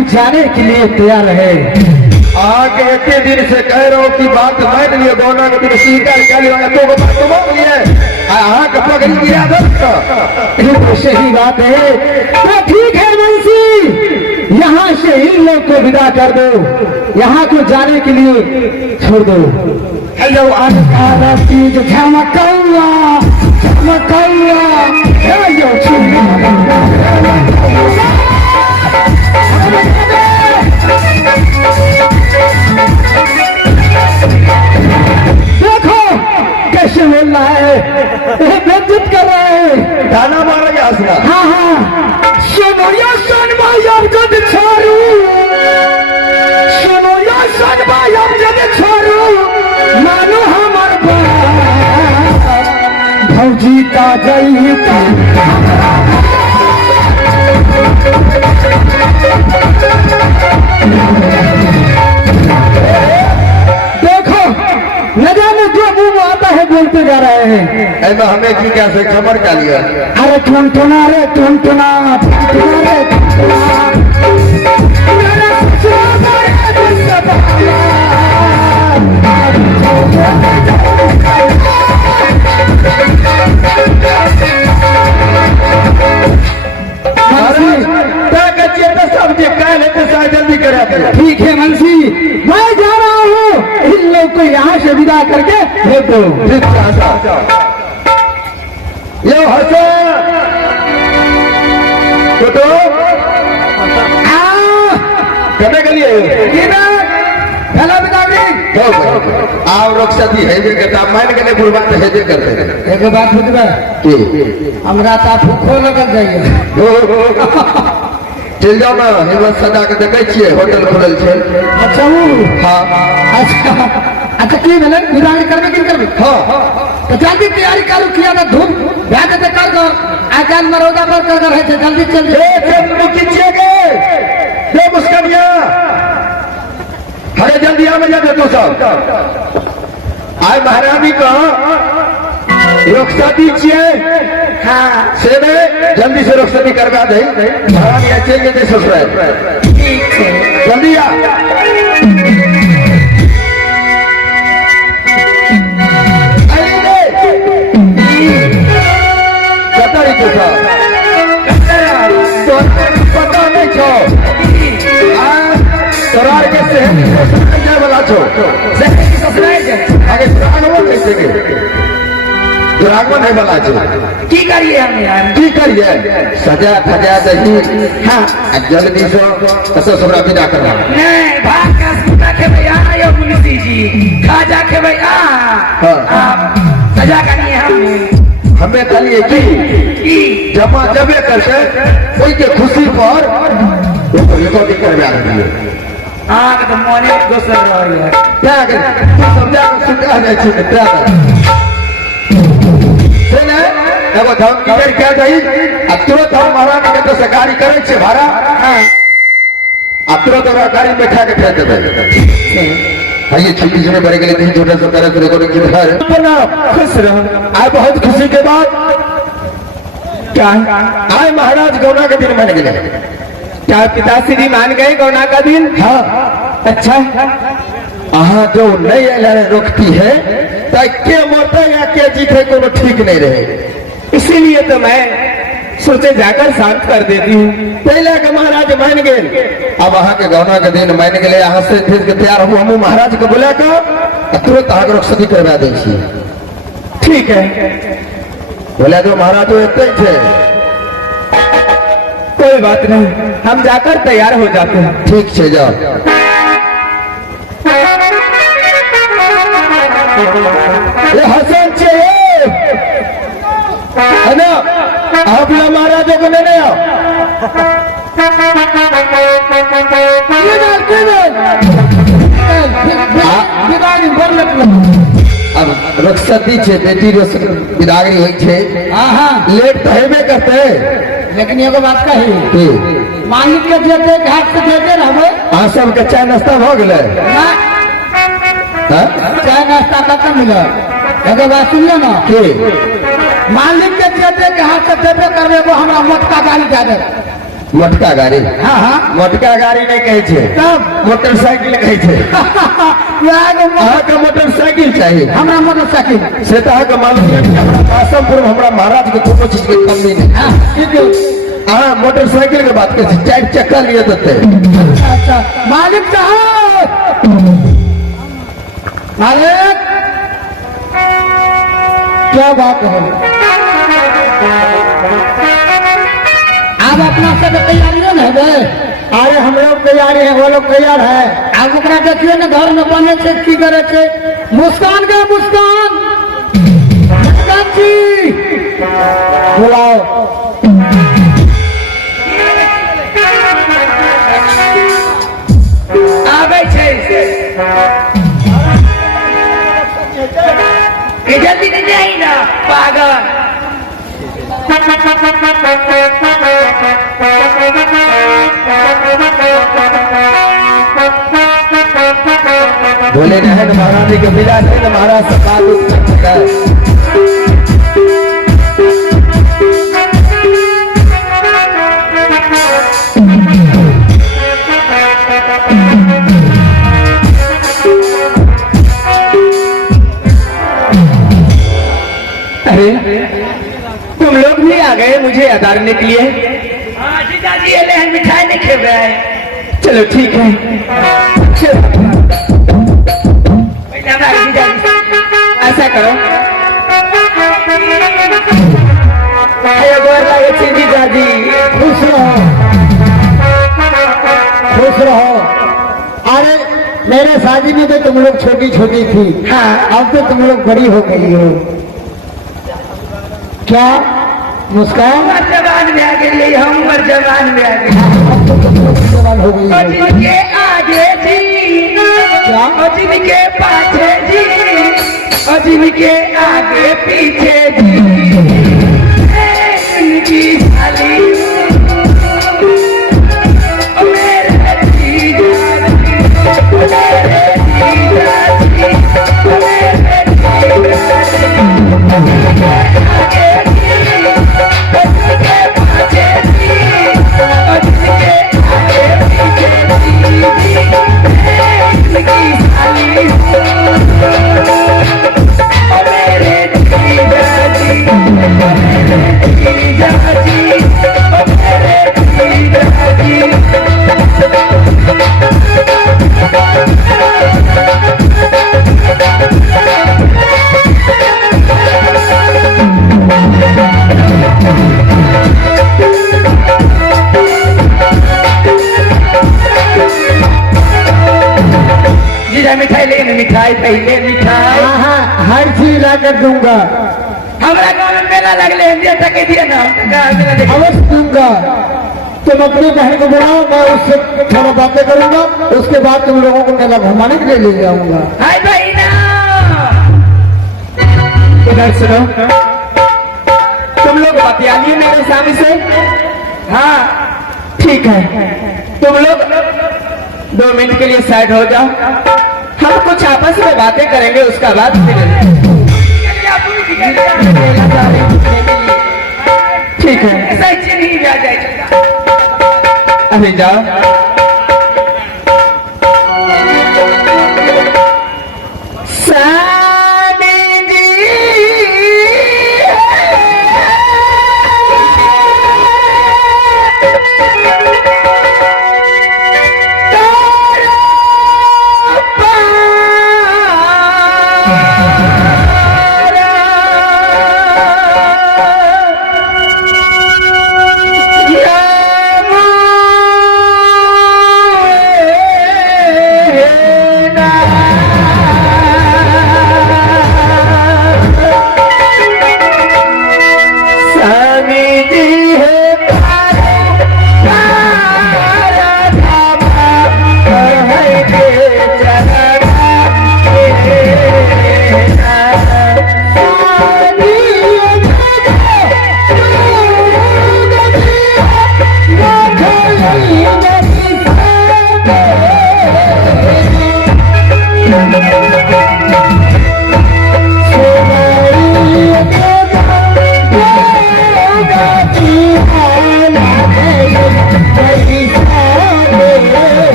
तू जाने के लिए तैयार है। आगे इतने दिन से कह रहा हूँ कि बात मान लियो, गौना को दिन स्वीकार कर लियो, तो वो बात तुम लिए आग पकड़ी गिरा दो। ये तो सही बात है। तो ठीक है मुंशी, यहाँ से इन लोग को विदा कर दो, यहाँ को जाने के लिए छोड़ दो। हेलो अनकारा तीज झमकौआ झमकौआ, हेलो देखो कैसे बोल रहा है, बेइज्जत कर रहा है, गाना मारेगा हंसना। हाँ हाँ, सुनो या सनमाई अब जद छोड़ू, सुनो या सनमाई अब जद छोड़ू, मानो हमार बात भौजी का जईता। देखो न जाने जो मुंह में आता है बोलते जा रहे हैं। ऐसा हमें की कैसे खबर का लिया? अरे टुनटुना रे टुनटुना, टुनटुना रे टुनटुना, मेरे ससुरा रे दुसबाला। जल्दी करा। ठीक है मुंशी, मैं जा रहा हूँ, इन लोग को यहाँ से विदा करके भेज दो। ठीक है, यो हसन तो करने के लिए हेलो बिदावरी, आप लोग सभी हेबे करता, मान के नहीं बात हेबे करते हैं। एक बात बुझबे, हमरा ता भूखो लगल जाइए। चल जाओ ना, हेमंत सदा के देखे छिए होटल खुलल छे। अच्छा वो, हाँ अच्छा अच्छा की भेले विदाई करबे कि करबे? हाँ तो जल्दी तैयारी करू, किया ना धूम भेज दे कर दो। आजकल मरोदा पर कर रहे थे, जल्दी चल चल खींचिएगे ये मुस्कानिया। अरे जल्दी आ जा तू सब। आए महारानी का रुखसती छिए। हाँ से जल्दी से रुखसती करवा दे, महारानी अच्छे दे ससुराल। ठीक है, जल्दी आ। पता नहीं छो तोरार के जाए वाला छो आगे दुरागमन कैसे गए? दुरागमन है वाला छो। की करिए हम यार? की करिए? सजा फजा दही। हाँ जल्दी से कसो सबरा विदा करवा। नहीं भाग का सुता के भैया यो मुंशी जी, खाजा के भैया सजा करनी है हमें कहिए कि जमा जबे करके कोई के खुशी पर रिकॉर्डिंग करवा रही है। हाँ तो मोने दोसर रह है क्या कर तू समझा सुखा जाए छे क्या है ना? एगो धम की क्या जाई अब तुरंत हम महारानी के तो सरकारी करे छे भाड़ा। अब तुरंत ओकरा गाड़ी बैठा के फेंक देबे। ये छुट्टी समय बड़े के लिए तीन छोटा सा तरह से रिकॉर्डिंग की है। खुश रहो। आज बहुत खुशी के बाद क्या आए महाराज गौना का दिन मान गए। क्या पिताश्री मान गए गौना का दिन? हाँ अच्छा। हाँ जो नहीं रोकती है के मरते या के जीते को ठीक नहीं रहे, इसीलिए तो मैं सोचे जाकर शांत कर देती हूँ। पहले के महाराज मान गए, अब वहां के गौना के दिन मान गए। यहाँ से फिर के तैयार हूँ हम महाराज को बुला कर तुरंत आगे रुखसती करवा दे। ठीक है बोले तो महाराज इतने ही थे। कोई बात नहीं, हम जाकर तैयार हो जाते हैं। ठीक है जाओ। ये हसन चाहिए है ना? आप लोग महाराजों को लेने आओ। अब रुखसती छे बेटी विदागरी हुई छे। लेट तो हेबे करते, लेकिन एगो बात कही, मालिक के जेते घाट से देते रहबे। हाँ सबके चाय नाश्ता हो गए? चाय नाश्ता कब मिला? एगो बात सुनियो ना कि मालिक के जेते के हाथ से देते करबे वो हमरा मत का गाली दे दे। मोटका गाड़ी हाँ हाँ मोटका गाड़ी नहीं कहे छे तब मोटरसाइकिल कहे छे अहाँके मोटरसाइकिल चाहिए हमरा मोटरसाइकिल से तो अहाँके मालूम है कि हमरा कासमपुर में हमरा महाराज के कोनो चीज के कमी नहीं हाँ ठीक है अहाँ मोटरसाइकिल के बात करे चार चक्का लिए देते अच्छा मालिक साहब मालिक क्या बात है आप अपना सब तैयारी है ना अरे हम लोग तैयारी है वो लोग तैयार है आप ओकरा देखिए ना घर में बने से की करे थे मुस्कान के मुस्कान मुस्कान जी बुलाओ आबै छै ये जल्दी नहीं जाई ना पागल बोले रहे न महाराज के मिला नहीं न महाराज से बात उठ सका अरे तुम लोग भी आ गए मुझे अदारने के लिए हाँ जीजा जी ये ले हम मिठाई नहीं खेल रहे हैं चलो ठीक है चलो पहले हमारे जीजा जी ऐसा करो अरे गोर लागे छी जीजा जी खुश रहो खुश रहो अरे मेरे शादी में तो तुम लोग छोटी छोटी थी हाँ अब तो तुम लोग बड़ी हो गई हो क्या मुस्कान उमर जवान में आ गए हम उमर जवान में आ गए अब तो तुम लोग जवान हो गई और हो जिनके आगे जी क्या? और जिनके पाछे जी और जिनके आगे पीछे जी इनकी साली ओ मेरे जीजा जी ओ मेरे जीजा जी ओ मेरे जीजा जी आगे जी और जिनके पाछे जी और जिनके आगे पीछे जी इनकी साली ओ मेरे जीजा जी ओ मेरे जीजा जी ओ मेरे जीजा जी जीजा मिठाई लेने मिठाई पहले मिठाई हाँ हाँ हर चीज ला कर दूंगा हमारा गांव में मेला लगले इंडिया तक के दिए ना गांव मेला देखे अवश्य दूंगा तुम अपनी बहन को बुलाओ मैं उससे थोड़ा बातें करूंगा उसके बाद तुम लोगों को मेला घुमाने के लिए ले जाऊंगा हाय भाई ना इधर सुनो तुम लोग बतियालिए मेरे स्वामी से हाँ ठीक है तुम लोग 2 मिनट के लिए साइड हो जाओ हम कुछ आपस में बातें करेंगे उसका बाद फिर ठीक है ऐसा ही चीज ही जा जाए अभी जाओ स्वामी जी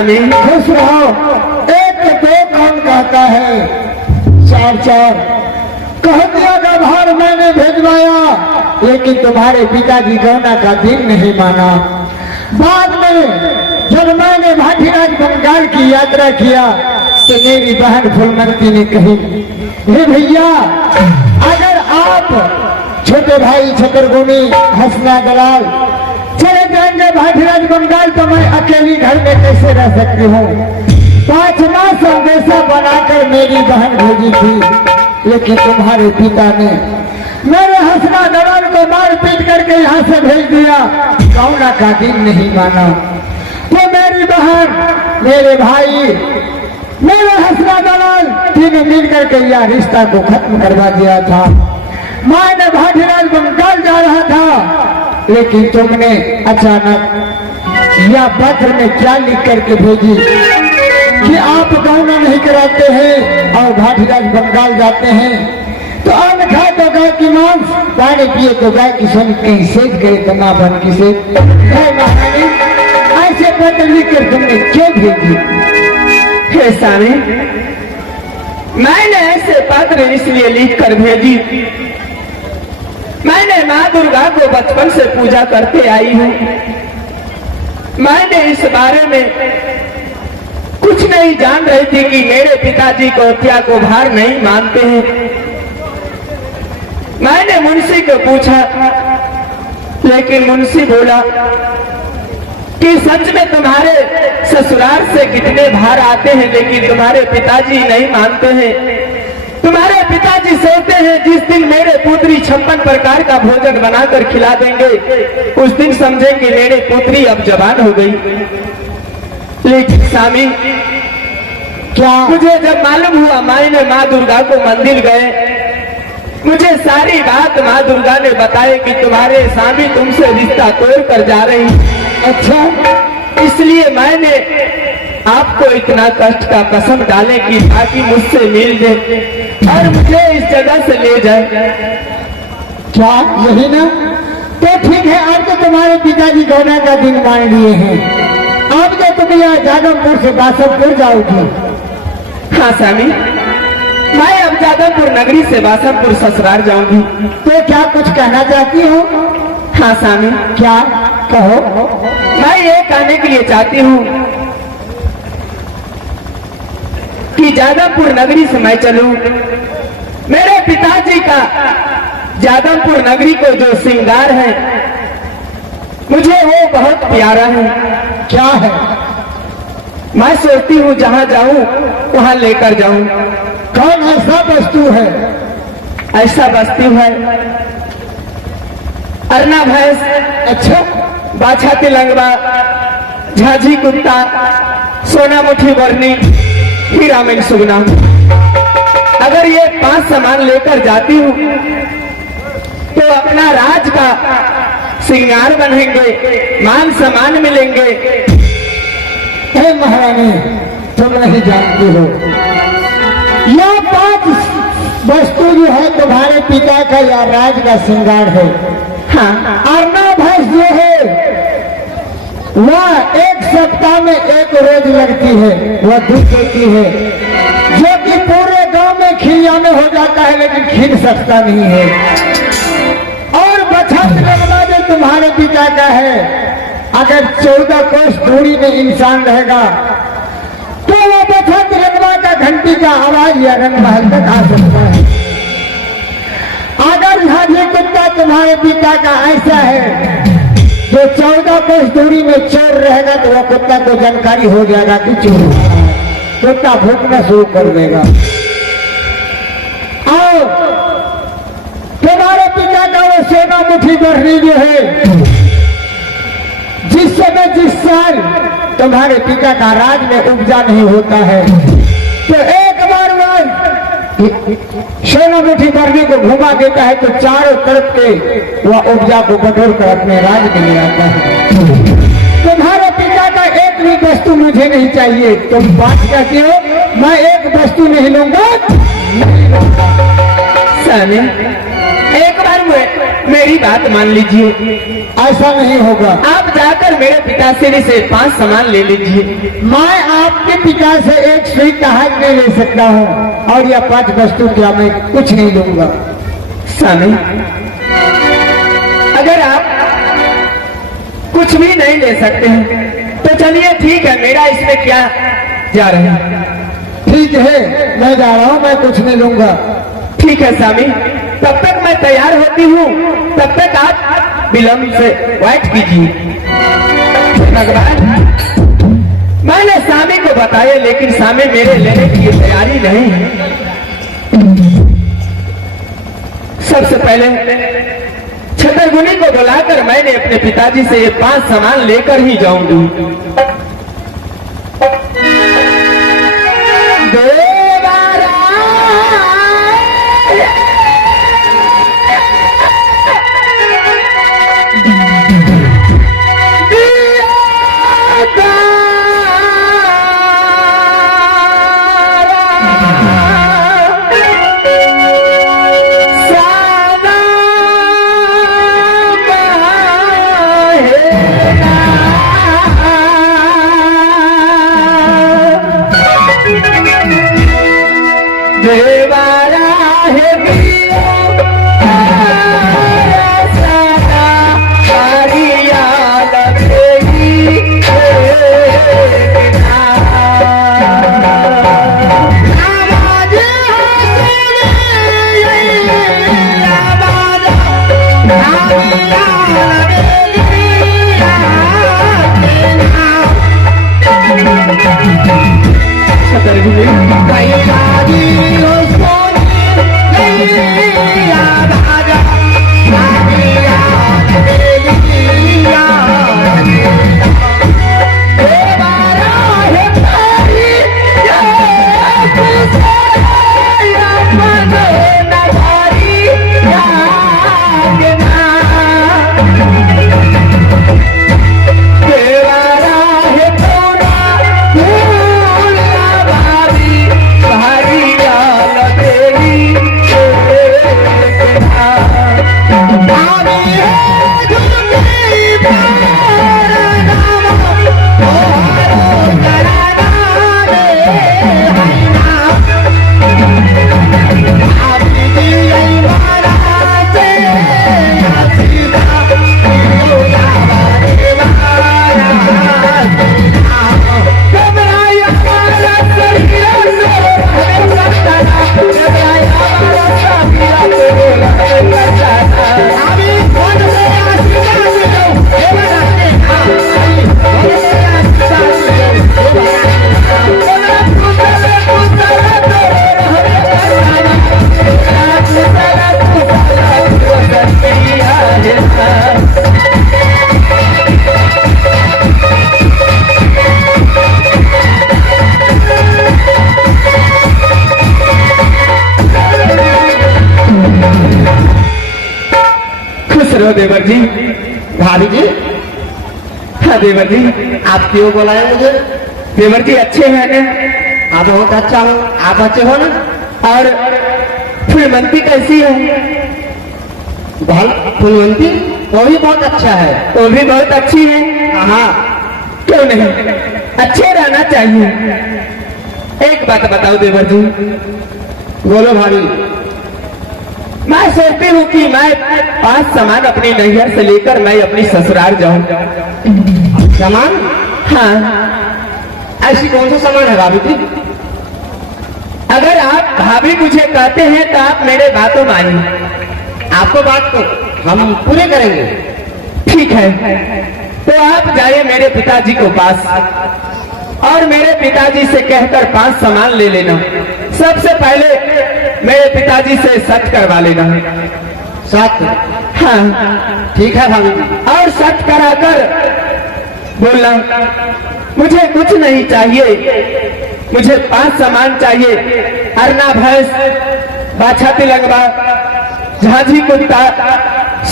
स्वामी। खुश रहो। एक तो दो कौन कहता है, चार चार कह दिया गभार मैंने भेजवाया, लेकिन तुम्हारे पिताजी गौना का दिन नहीं माना। बाद में जब मैंने भाटीराज बंगाल की यात्रा किया तो मेरी बहन फुलमती ने कही, हे भैया अगर आप छोटे भाई छतरगुनी हंसना दलाल चले जाएंगे भाटीराज बंगाल तो मैं अकेली घर में कैसे रह सकती हूँ। 5 माह संदेशा बनाकर मेरी बहन भेजी थी, लेकिन तुम्हारे पिता ने मेरे हंसना दलाल को मार पीट करके यहाँ से भेज दिया। गौना का दिन नहीं माना तो मेरी बहन, मेरे भाई, मेरे हंसना दलाल तीनों मिल करके यह रिश्ता को खत्म करवा दिया था। मैंने भाटीराज बंगाल जा रहा था, लेकिन तुमने अचानक यह पत्र में क्या लिख करके भेजी कि आप गौना नहीं कराते हैं और भाटीराज बंगाल जाते हैं, तो अन्न खाए तो गाय की मांस, पानी पिए तो गाय की सन, कहीं सेज गए तो माँ बन की सेज। महारानी ऐसे पत्र लिख कर तुमने क्यों भेजी? हे स्वामी, मैंने ऐसे पत्र इसलिए लिख कर भेजी, मैंने माँ दुर्गा को बचपन से पूजा करते आई हूँ। मैंने इस बारे में कुछ नहीं जान रही थी कि मेरे पिताजी कौतिया को भार नहीं मानते हैं। मैंने मुंशी को पूछा, लेकिन मुंशी बोला कि सच में तुम्हारे ससुराल से कितने भार आते हैं, लेकिन तुम्हारे पिताजी नहीं मानते हैं। तुम्हारे पिताजी सोचते हैं जिस दिन मेरे पुत्री 56 प्रकार का भोजन बनाकर खिला देंगे, उस दिन समझेंगे मेरे पुत्री अब जवान हो गई। लेकिन स्वामी, क्या मुझे जब मालूम हुआ, मैंने माँ दुर्गा को मंदिर गए, मुझे सारी बात माँ दुर्गा ने बताई कि तुम्हारे स्वामी तुमसे रिश्ता तोड़ कर जा रही। अच्छा, इसलिए मैंने आपको इतना कष्ट का कसम डाले कि ताकि मुझसे मिल जाए और मुझे इस जगह से ले जाए। क्या यही ना? तो ठीक है, अब तो तुम्हारे पिताजी गौना का दिन मान लिए हैं। अब तो तुम यहाँ जादवपुर से बासमपुर जाओगी। हाँ स्वामी, मैं अब जादवपुर नगरी से बासमपुर ससुराल जाऊंगी। तो क्या कुछ कहना चाहती हो? हाँ स्वामी, क्या कहो? मैं ये कहने के लिए चाहती हूँ कि जादवपुर नगरी से मैं चलूं। मेरे पिताजी का जादवपुर नगरी को जो श्रृंगार है, मुझे वो बहुत प्यारा है। क्या है? मैं सोचती हूँ जहाँ जाऊँ वहाँ लेकर जाऊँ। कौन ऐसा वस्तु है? ऐसा वस्तु है अरना भैंस, अच्छा, बाछा तिलंगवा, झाझी कुत्ता, सोना मुठी बरनी, हीरा में सुगना। अगर ये 5 सामान लेकर जाती हूँ तो अपना राज का श्रृंगार बनेंगे, मान सम्मान मिलेंगे। हे महारानी, तुम नहीं जानती हो, यह 5 वस्तु जो है तुम्हारे पिता का या राज का श्रृंगार है। हाँ, अरना भैंस जो है वह 1 सप्ताह में 1 रोज लगती है, वह दूध देती है, जो कि पूरे गांव में खिलिया में हो जाता है, लेकिन खीर सस्ता नहीं है। और बछड़ लगना जो तुम्हारे पिता का है, अगर 14 कोस दूरी में इंसान रहेगा तो वह बछड़ लगवा का घंटी का आवाज या रंग महल तक आ सकता है। अगर झाझी कुत्ता तुम्हारे पिता का ऐसा है जो 14 कोस दूरी में चोर रहेगा, तो वह कुत्ता को जानकारी हो जाएगा कि चोर हो रहा है, कुत्ता भूखना शुरू कर देगा। और तुम्हारे पिता का वो सोना मुठी बरनी जो है, जिस समय जिस साल तुम्हारे पिता का राज में उपजा नहीं होता है, तो एक बार वह सोना मुठी बरनी को घुमा देता है, तो चारों तरफ के वह उपजा को बटोर कर अपने राज में ले आता है। तुम्हारे पिता का एक भी वस्तु मुझे नहीं चाहिए। तुम बात कहती हो मैं एक वस्तु नहीं लूंगा, स्वामी, एक बार मेरी बात मान लीजिए, ऐसा नहीं होगा। आप जाकर मेरे पिताश्री से 5 सामान ले लीजिए। मैं आपके पिता से एक सुई का हाथ नहीं ले सकता हूँ और यह 5 वस्तु क्या मैं कुछ नहीं लूंगा। स्वामी, अगर आप कुछ भी नहीं ले सकते हैं तो चलिए ठीक है, मेरा इसमें क्या जा रहा है। ठीक है, मैं जा रहा हूँ, मैं कुछ नहीं लूंगा। ठीक है स्वामी, तब तक मैं तैयार होती हूँ, तब तक आप विलंब से वेट कीजिए। भगवान, मैंने स्वामी को बताया लेकिन स्वामी मेरे लेने की तैयारी नहीं है। सबसे पहले छतरगुनी को बुलाकर मैंने अपने पिताजी से ये 5 सामान लेकर ही जाऊंगी। देवर जी। भाभी जी, हाँ देवर जी, आप क्यों बुलाए मुझे? देवर जी अच्छे हैं ना? आप बहुत अच्छा हो, आप अच्छे हो ना? और फुलमंती कैसी है? फुलवंती वो भी बहुत अच्छा है। वो भी बहुत अच्छी है। हाँ, क्यों नहीं, अच्छे रहना चाहिए। एक बात बताओ देवर जी। बोलो भाभी। मैं सोचती हूँ कि मैं 5 सामान अपनी नैहर से लेकर मैं अपनी ससुराल जाऊं। सामान? हाँ। ऐसी कौन सा सामान है भाभी जी? अगर आप भाभी मुझे कहते हैं तो आप मेरे बातों मानिए। आपको बात तो हम पूरे करेंगे। ठीक है, तो आप जाइए मेरे पिताजी को पास और मेरे पिताजी से कहकर 5 सामान ले लेना। सबसे पहले मेरे पिताजी से सच करवा लेना। सच? हाँ ठीक है भाभी जी। और सच कराकर बोलना मुझे कुछ नहीं चाहिए, मुझे 5 सामान चाहिए। अरना भैंस, बाछा तिलंगवा, झांझी कुत्ता,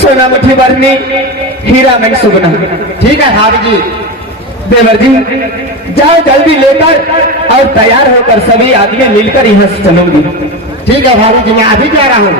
सोना मुठी बरनी, हीरा में सुगना। ठीक है भाभी जी। देवर जी जाओ जल्दी लेकर और तैयार होकर सभी आदमी मिलकर यहाँ से चलूंगी। ठीक है भाभी जी, मैं अभी जा रहा हूँ।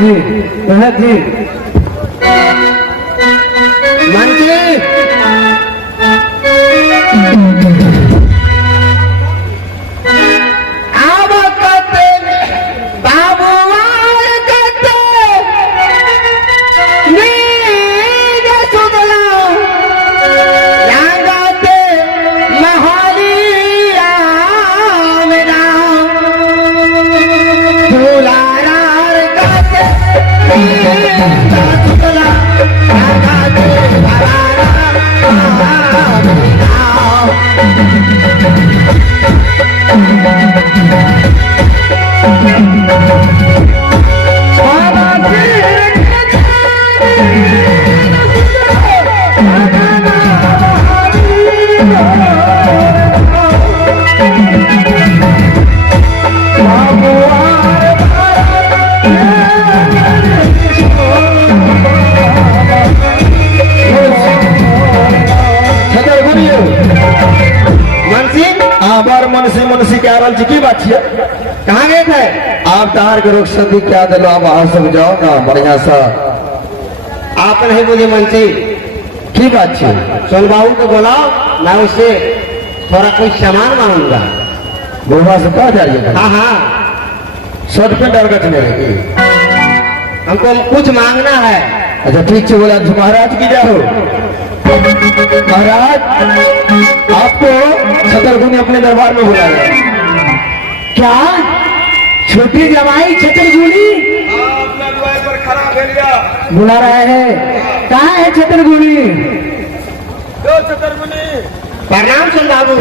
जी रोहत जी मंत्री अब कते बाबू आर कते नीर सुगला लागते महालिया मेरा दुलारा कते नीर सुगला लागते महालिया आबार मनसी मनसी क्या रल जी की बात है? कहाँ गए थे? आप तहार के रोक संधि क्या दिलो आप वहां सब जाओ ना बढ़िया सा आप नहीं मुझे मंत्री की बात है? सोन बाबू को बुलाओ, मैं उससे थोड़ा कोई सामान मांगूंगा। गोवा से कहा जा रही है? हाँ हाँ, शर्ट पे डरगट में रहेगी। हमको कुछ मांगना है। अच्छा ठीक से बोला महाराज की जाओ। महाराज आपको छतरगुनी अपने दरबार में बुलाया। क्या छोटी जवाई छतरगुनी अपना द्वार पर खड़ा भेलिया बुला रहा है? कहाँ है छतरगुनी? दो छतरमुनि प्रणाम सोन बाबू।